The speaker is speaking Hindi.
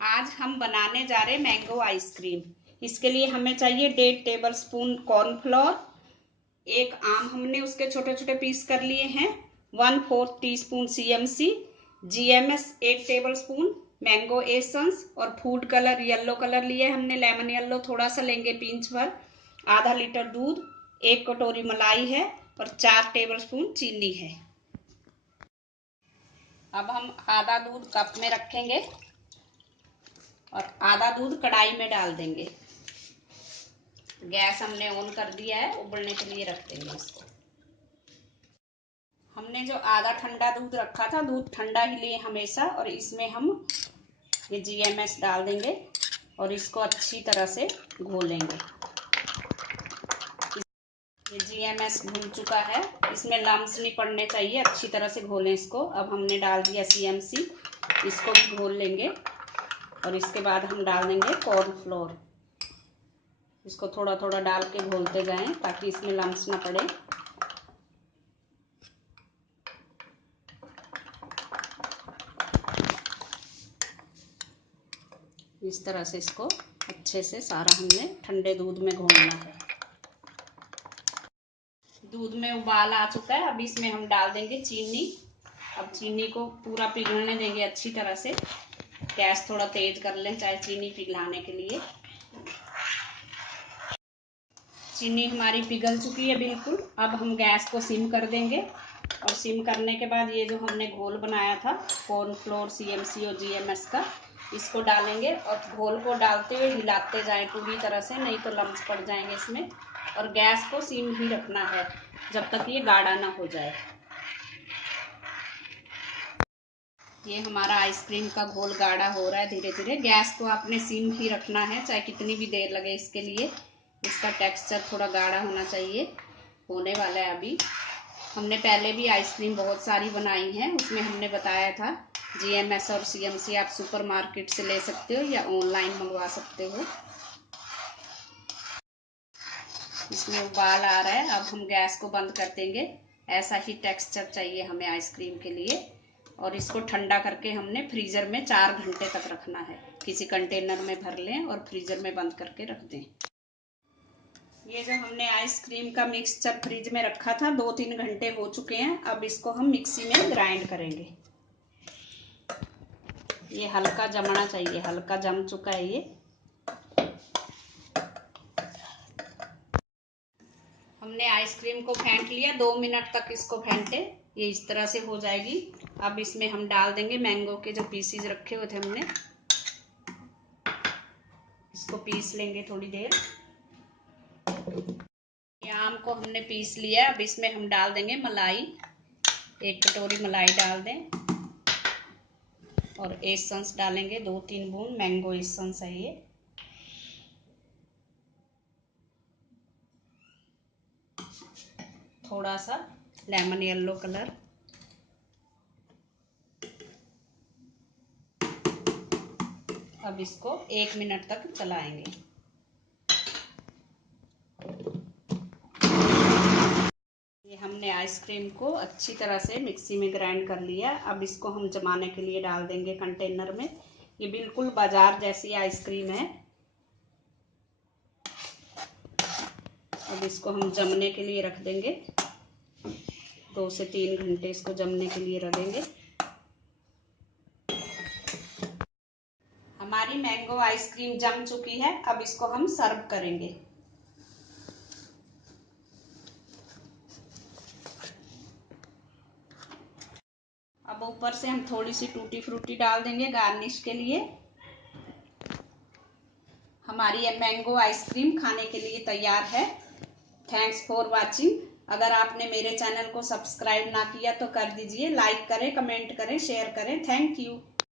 आज हम बनाने जा रहे हैं मैंगो आइसक्रीम। इसके लिए हमें चाहिए 1.5 टेबलस्पून कॉर्नफ्लोर, एक आम हमने उसके छोटे छोटे पीस कर लिए हैं, 1/4 teaspoon CMC, GMS 8 tablespoon, mango essence और फूड कलर येलो कलर लिए हमने, लेमन येलो थोड़ा सा लेंगे पिंच भर, आधा लीटर दूध, 1 कटोरी मलाई है और 4 टेबलस्पून चीनी है। अब हम आधा दूध कप में रखेंगे और आधा दूध कढ़ाई में डाल देंगे। गैस हमने ऑन कर दिया है, उबलने के लिए रख देंगे इसको। हमने जो आधा ठंडा दूध रखा था, दूध ठंडा ही लिए हमेशा, और इसमें हम ये GMS डाल देंगे और इसको अच्छी तरह से घोलेंगे। ये GMS घुल चुका है, इसमें लम्स नहीं पड़ने चाहिए, अच्छी तरह से घोलें इसको। अब हमने डाल दिया CMC, इसको भी घोल लेंगे और इसके बाद हम डाल देंगे कॉर्नफ्लोर। इसको थोड़ा थोड़ा डाल के घोलते जाएं ताकि इसमें लम्स ना पड़े। इस तरह से इसको अच्छे से सारा हमने ठंडे दूध में घोलना है। दूध में उबाल आ चुका है, अब इसमें हम डाल देंगे चीनी। अब चीनी को पूरा पिघलने देंगे अच्छी तरह से। गैस थोड़ा तेज कर लें चाहे चीनी पिघलाने के लिए। चीनी हमारी पिघल चुकी है बिल्कुल। अब हम गैस को सिम कर देंगे और सिम करने के बाद ये जो हमने घोल बनाया था कॉर्नफ्लोर, CMC और GMS का, इसको डालेंगे और घोल को डालते हुए हिलाते जाएं पूरी तरह से, नहीं तो लम्स पड़ जाएंगे इसमें। और गैस को सिम ही रखना है जब तक ये गाढ़ा ना हो जाए। ये हमारा आइसक्रीम का घोल गाढ़ा हो रहा है धीरे धीरे। गैस को आपने सिम ही रखना है चाहे कितनी भी देर लगे इसके लिए। इसका टेक्सचर थोड़ा गाढ़ा होना चाहिए, होने वाला है अभी। हमने पहले भी आइसक्रीम बहुत सारी बनाई हैं, उसमें हमने बताया था GMS और CMC आप सुपरमार्केट से ले सकते हो या ऑनलाइन मंगवा सकते हो। इसमें उबाल आ रहा है, अब हम गैस को बंद कर देंगे। ऐसा ही टेक्सचर चाहिए हमें आइसक्रीम के लिए। और इसको ठंडा करके हमने फ्रीजर में 4 घंटे तक रखना है। किसी कंटेनर में भर लें और फ्रीजर में बंद करके रख दें। ये जो हमने आइसक्रीम का मिक्सचर फ्रिज में रखा था 2-3 घंटे हो चुके हैं। अब इसको हम मिक्सी में ग्राइंड करेंगे। ये हल्का जमना चाहिए, हल्का जम चुका है ये। हमने आइसक्रीम को फेंट लिया, 2 मिनट तक इसको फेंटे, ये इस तरह से हो जाएगी। अब इसमें हम डाल देंगे मैंगो के जो पीसीज रखे हुए थे हमने, इसको पीस लेंगे थोड़ी देर। ये आम को हमने पीस लिया, अब इसमें हम डाल देंगे मलाई। 1 कटोरी मलाई डाल दें और एसेंस डालेंगे 2-3 बूंद, मैंगो एसेंस है ये। थोड़ा सा लेमन येलो कलर। अब इसको 1 मिनट तक चलाएंगे। ये हमने आइसक्रीम को अच्छी तरह से मिक्सी में ग्राइंड कर लिया। अब इसको हम जमाने के लिए डाल देंगे कंटेनर में। ये बिल्कुल बाजार जैसी आइसक्रीम है। अब इसको हम जमने के लिए रख देंगे, 2 से 3 घंटे इसको जमने के लिए रख देंगे। हमारी मैंगो आइसक्रीम जम चुकी है, अब इसको हम सर्व करेंगे। अब ऊपर से हम थोड़ी सी टूटी फ्रूटी डाल देंगे गार्निश के लिए। हमारी ये मैंगो आइसक्रीम खाने के लिए तैयार है। Thanks for watching. अगर आपने मेरे चैनल को सब्सक्राइब ना किया तो कर दीजिए, लाइक करें, कमेंट करें, शेयर करें। Thank you.